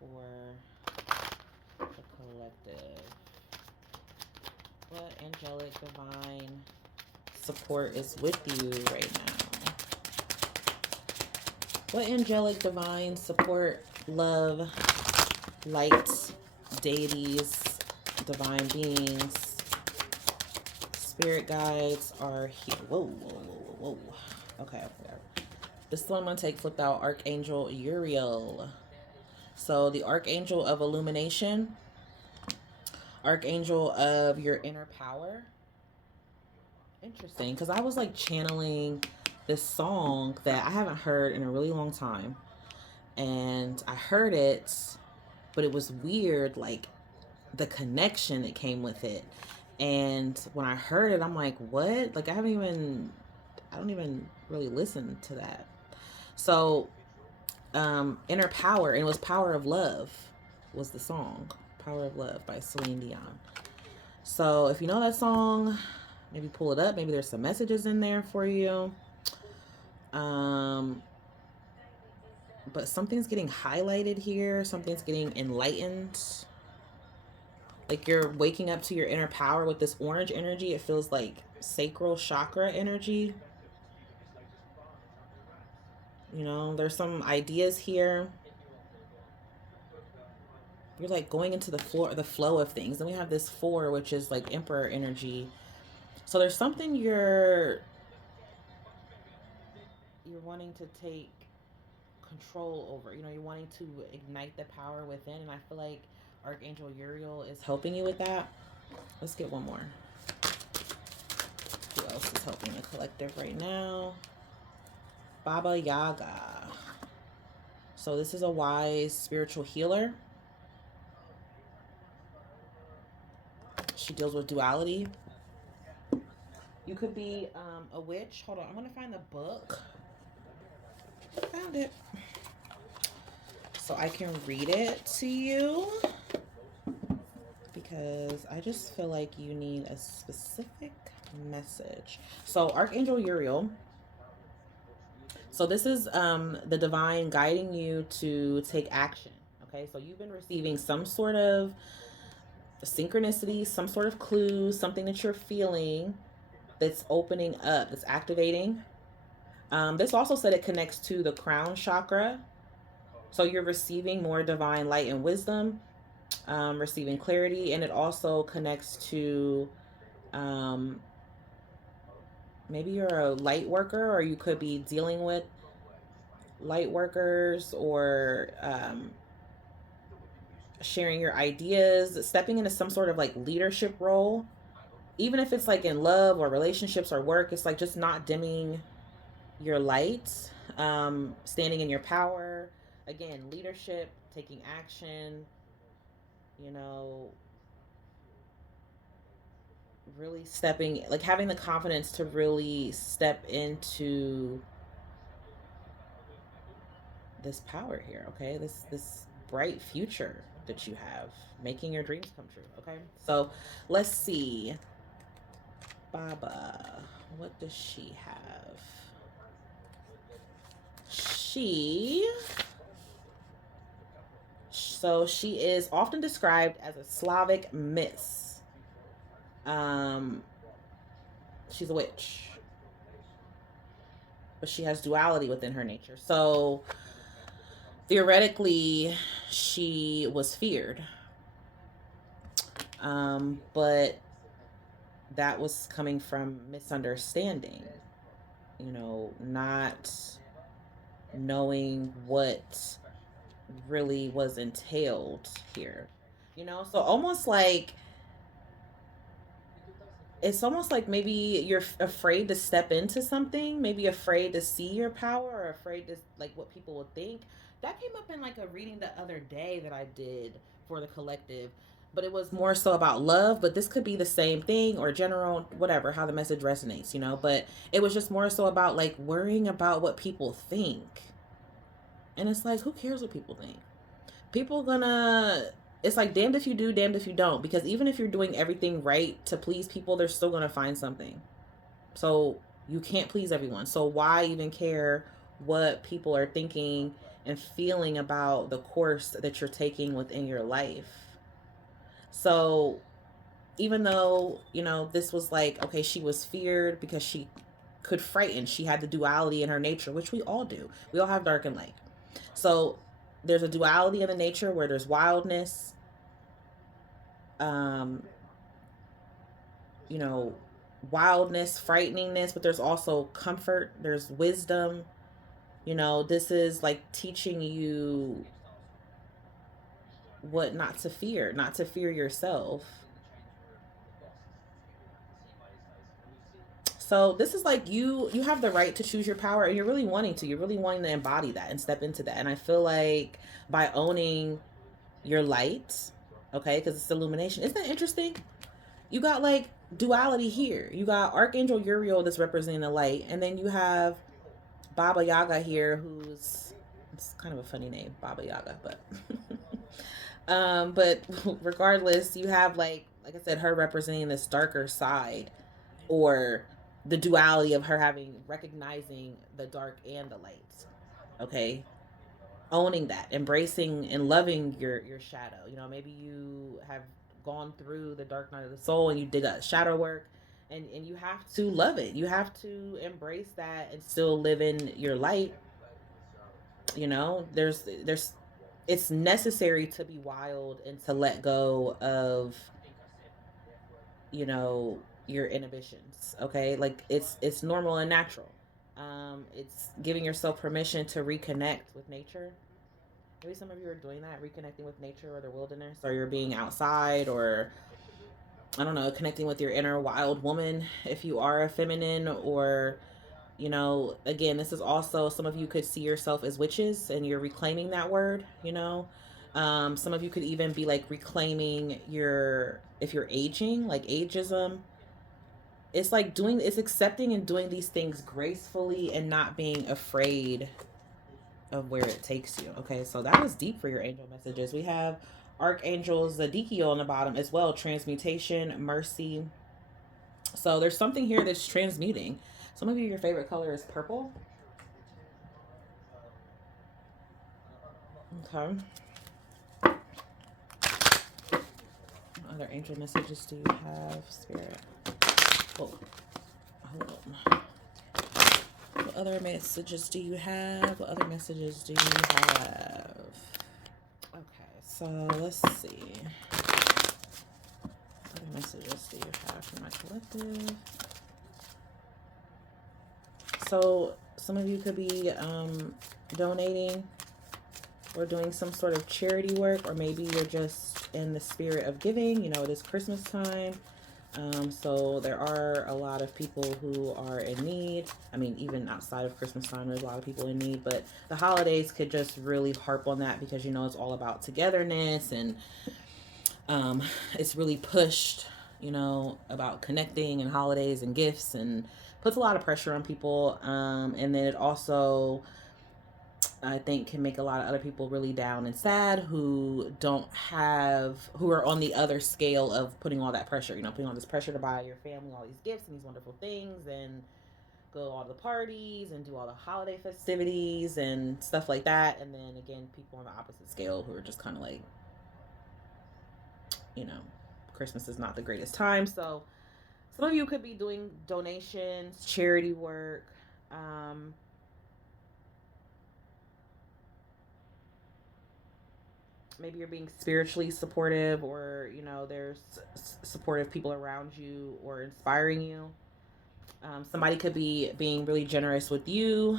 for the collective. What angelic divine support is with you right now? What angelic divine support, love, light, deities, divine beings, spirit guides are here? Whoa, whoa, whoa, whoa, whoa. Okay. This one I'm going to take flipped out Archangel Uriel. So the Archangel of Illumination, Archangel of your inner power. Interesting, because I was like channeling this song that I haven't heard in a really long time. And I heard it, but it was weird, like the connection that came with it. And when I heard it, I'm like, what? Like, I don't even really listen to that. So, Inner Power, and it was Power of Love was the song. Power of Love by Celine Dion. So, if you know that song, maybe pull it up. Maybe there's some messages in there for you. But something's getting highlighted here. Something's getting enlightened. Like you're waking up to your inner power with this orange energy. It feels like sacral chakra energy. You know, there's some ideas here. You're like going into the flow of things. Then we have this 4, which is like emperor energy. So there's something you're wanting to take control over. You know, you're wanting to ignite the power within, and I feel like Archangel Uriel is helping you with that. Let's get one more. Who else is helping the collective right now? Baba Yaga. So this is a wise spiritual healer. She deals with duality. You could be a witch. Hold on, I'm gonna find the book. Found it. So I can read it to you, because I just feel like you need a specific message. So Archangel Uriel. So this is the divine guiding you to take action. Okay, so you've been receiving some sort of synchronicity, some sort of clue, something that you're feeling that's opening up, that's activating. This also said it connects to the crown chakra. So you're receiving more divine light and wisdom, receiving clarity, and it also connects to maybe you're a light worker, or you could be dealing with light workers, or sharing your ideas, stepping into some sort of like leadership role, even if it's like in love or relationships or work. It's like just not dimming your light, standing in your power. Again, leadership, taking action, you know, really stepping, like having the confidence to really step into this power here. Okay, this bright future that you have, making your dreams come true. Okay, so let's see. Baba, what does she have? She is often described as a Slavic miss. She's a witch, but she has duality within her nature. So theoretically, she was feared, but that was coming from misunderstanding. You know, not knowing what really was entailed here. You know, so almost like it's almost like maybe you're afraid to step into something, maybe afraid to see your power, or afraid to like what people will think. That came up in like a reading the other day that I did for the collective, but it was more so about love. But this could be the same thing, or general, whatever, how the message resonates, you know. But it was just more so about like worrying about what people think. And it's like, who cares what people think? People gonna, it's like damned if you do, damned if you don't, because even if you're doing everything right to please people, they're still gonna find something. So you can't please everyone, so why even care what people are thinking and feeling about the course that you're taking within your life. So even though, this was like, okay, she was feared because she could frighten. She had the duality in her nature, which we all do. We all have dark and light. So there's a duality in the nature where there's wildness, um, you know, wildness, frighteningness, but there's also comfort, there's wisdom. This is like teaching you what not to fear yourself. So this is like you have the right to choose your power, and you're really wanting to embody that and step into that. And I feel like by owning your light, okay, because it's illumination. Isn't that interesting? You got like duality here. You got Archangel Uriel that's representing the light, and then you have Baba Yaga here, who's, it's kind of a funny name, Baba Yaga, but but regardless, you have like I said, her representing this darker side, or the duality of her having recognizing the dark and the light. Okay, owning that, embracing and loving your shadow. Maybe you have gone through the dark night of the soul and you did a shadow work, and you have to love it. You have to embrace that and still live in your light. There's it's necessary to be wild and to let go of, you know, your inhibitions. Okay, like it's normal and natural. It's giving yourself permission to reconnect with nature. Maybe some of you are doing that, reconnecting with nature or the wilderness, or you're being outside, or I don't know, connecting with your inner wild woman if you are a feminine, or again, this is also, some of you could see yourself as witches and you're reclaiming that word. Some of you could even be like reclaiming if you're aging, like ageism. It's accepting and doing these things gracefully and not being afraid of where it takes you. Okay, so that was deep for your angel messages. We have Archangel Zadkiel on the bottom as well, transmutation, mercy. So there's something here that's transmuting. Some of you, your favorite color is purple. Okay. What other angel messages do you have, Spirit? Oh, hold on. What other messages do you have? What other messages do you have? Okay, so let's see. What other messages do you have for my collective? So some of you could be donating or doing some sort of charity work, or maybe you're just in the spirit of giving. It is Christmas time. So there are a lot of people who are in need. I mean, even outside of Christmas time, there's a lot of people in need, but the holidays could just really harp on that because, it's all about togetherness, and it's really pushed, about connecting and holidays and gifts, and puts a lot of pressure on people. And then it also, I think, can make a lot of other people really down and sad who are on the other scale of putting all that pressure, putting all this pressure to buy your family all these gifts and these wonderful things, and go to all the parties and do all the holiday festivities and stuff like that. And then again, people on the opposite scale who are just kind of like, you know, Christmas is not the greatest time. So some of you could be doing donations, charity work. Maybe you're being spiritually supportive, or there's supportive people around you or inspiring you. Somebody could be being really generous with you.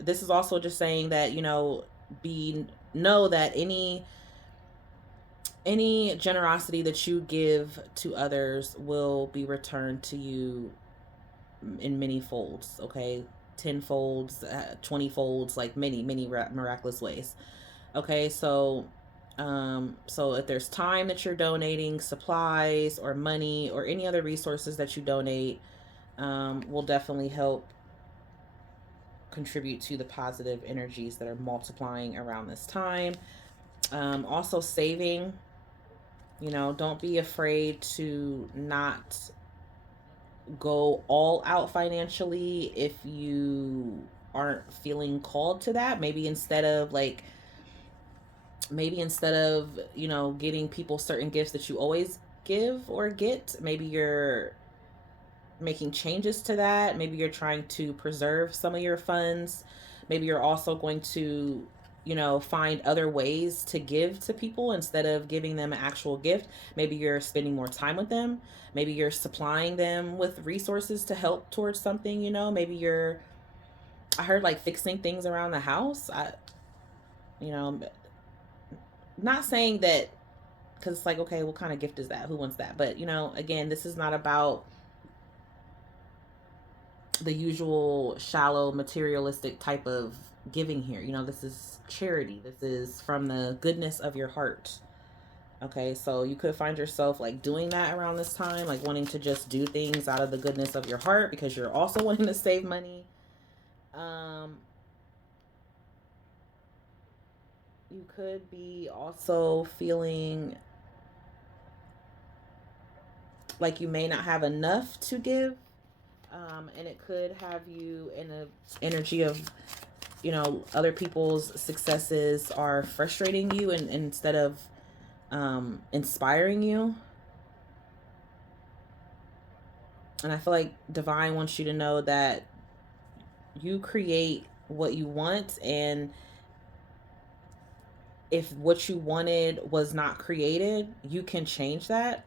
This is also just saying that, know that any generosity that you give to others will be returned to you in many folds. Okay, 10 folds, 20 folds, like many miraculous ways. Okay, so if there's time that you're donating, supplies or money or any other resources that you donate, will definitely help contribute to the positive energies that are multiplying around this time. Also saving, don't be afraid to not go all out financially if you aren't feeling called to that. Maybe instead of, getting people certain gifts that you always give or get, maybe you're making changes to that. Maybe you're trying to preserve some of your funds. Maybe you're also going to, find other ways to give to people instead of giving them an actual gift. Maybe you're spending more time with them. Maybe you're supplying them with resources to help towards something, Maybe I heard like fixing things around the house. You know, not saying that because it's like, okay, what kind of gift is that? Who wants that? But, again, this is not about the usual shallow materialistic type of giving here. This is charity. This is from the goodness of your heart. Okay, so you could find yourself like doing that around this time, like wanting to just do things out of the goodness of your heart because you're also wanting to save money. Um, you could be also feeling like you may not have enough to give. And it could have you in a energy of, other people's successes are frustrating you, and instead of inspiring you. And I feel like divine wants you to know that you create what you want, and if what you wanted was not created, you can change that.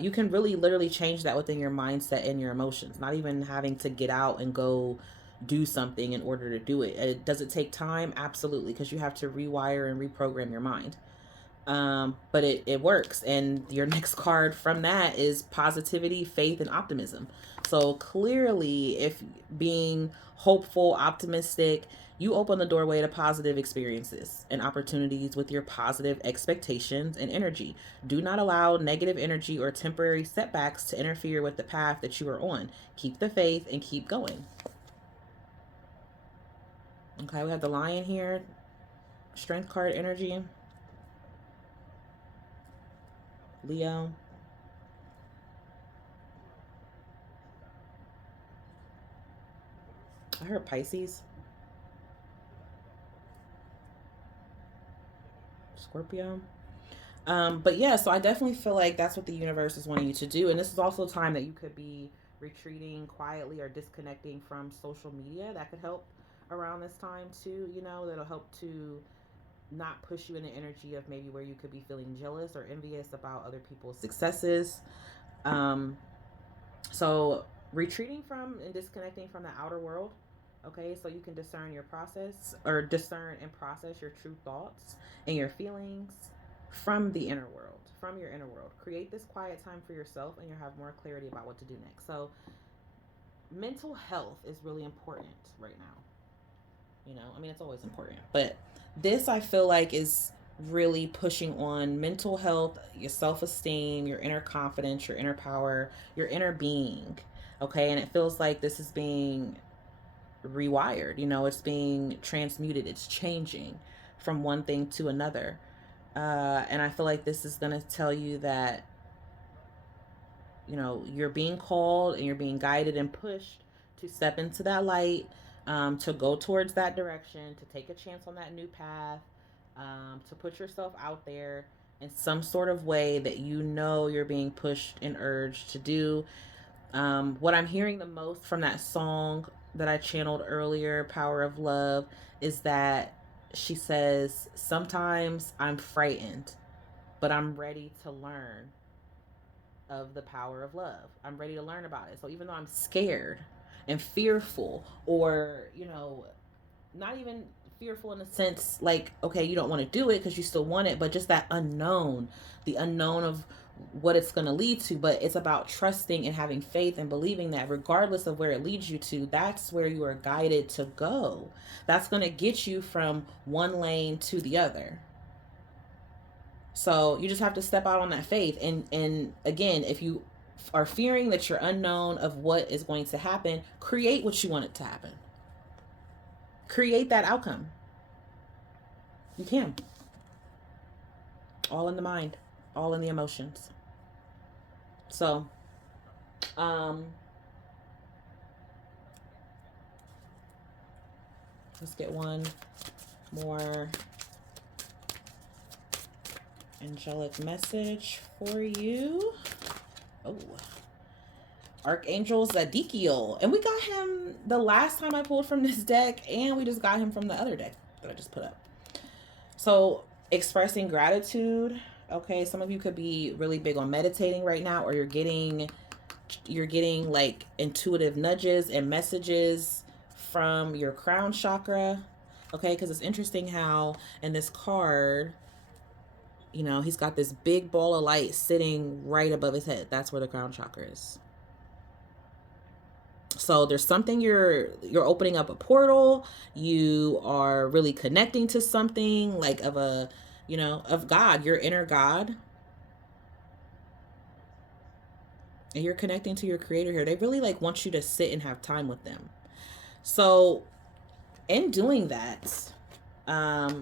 You can really literally change that within your mindset and your emotions, not even having to get out and go do something in order to do it. Does it take time? Absolutely, because you have to rewire and reprogram your mind. But it works. And your next card from that is positivity, faith, and optimism. So clearly, if being hopeful, optimistic, you open the doorway to positive experiences and opportunities with your positive expectations and energy. Do not allow negative energy or temporary setbacks to interfere with the path that you are on. Keep the faith and keep going. Okay, we have the lion here, strength card energy, Leo. I heard Pisces, Scorpio. But yeah, so I definitely feel like that's what the universe is wanting you to do. And this is also a time that you could be retreating quietly or disconnecting from social media. That could help around this time too, that'll help to not push you in the energy of maybe where you could be feeling jealous or envious about other people's successes. Um, so retreating from and disconnecting from the outer world. Okay, so you can discern your process or discern and process your true thoughts and your feelings from the inner world, from your inner world. Create this quiet time for yourself and you'll have more clarity about what to do next. So, mental health is really important right now. I mean, it's always important, but this I feel like is really pushing on mental health, your self esteem, your inner confidence, your inner power, your inner being. Okay, and it feels like this is being rewired, it's being transmuted, it's changing from one thing to another. And I feel like this is going to tell you that, you're being called and you're being guided and pushed to step into that light, to go towards that direction, to take a chance on that new path, to put yourself out there in some sort of way that you're being pushed and urged to do. What I'm hearing the most from that song that I channeled earlier, Power of Love, is that she says, sometimes I'm frightened, but I'm ready to learn of the power of love. I'm ready to learn about it. So even though I'm scared and fearful, or, not even fearful in a sense like, okay, you don't want to do it because you still want it, but just that unknown, the unknown of what it's going to lead to. But it's about trusting and having faith and believing that regardless of where it leads you to, that's where you are guided to go. That's going to get you from one lane to the other. So you just have to step out on that faith. And again, if you are fearing that you're unknown of what is going to happen, create what you want it to happen. Create that outcome. You can. All in the mind, all in the emotions. So, um, Let's get one more angelic message for you. Oh, Archangel Zadkiel. And we got him the last time I pulled from this deck, and we just got him from the other deck that I just put up. So expressing gratitude. Okay, some of you could be really big on meditating right now, or you're getting like intuitive nudges and messages from your crown chakra. Okay, because it's interesting how in this card, you know, he's got this big ball of light sitting right above his head. That's where the crown chakra is. So there's something you're opening up a portal. You are really connecting to something like of a, you know, of God, your inner God. And you're connecting to your creator here. They really like want you to sit and have time with them. So in doing that, I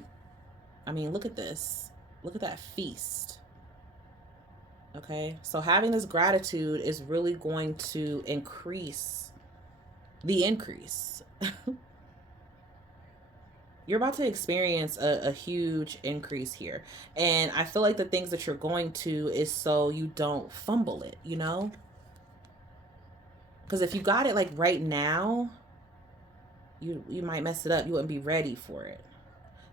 mean, look at this. Look at that feast. Okay. So having this gratitude is really going to increase the increase. You're about to experience a huge increase here. And I feel like the things that you're going to is so you don't fumble it, you know? Because if you got it like right now, you might mess it up. You wouldn't be ready for it.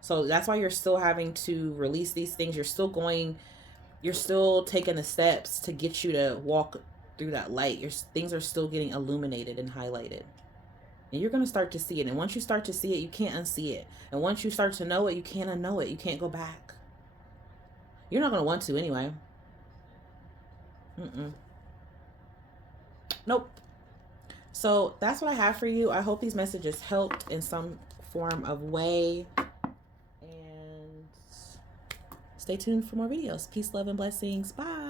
So that's why you're still having to release these things. You're still taking the steps to get you to walk through that light. Things are still getting illuminated and highlighted. And you're going to start to see it. And once you start to see it, you can't unsee it. And once you start to know it, you can't unknow it. You can't go back. You're not going to want to anyway. Nope. So that's what I have for you. I hope these messages helped in some form of way. And stay tuned for more videos. Peace, love, and blessings. Bye.